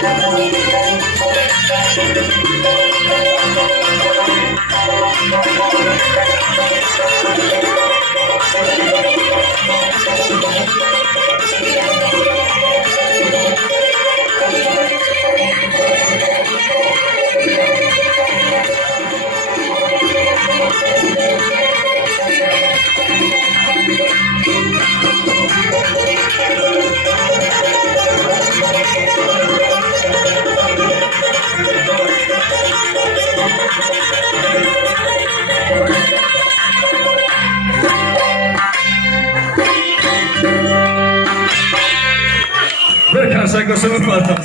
Thank you. Frank Hansen, Gosselin Mara.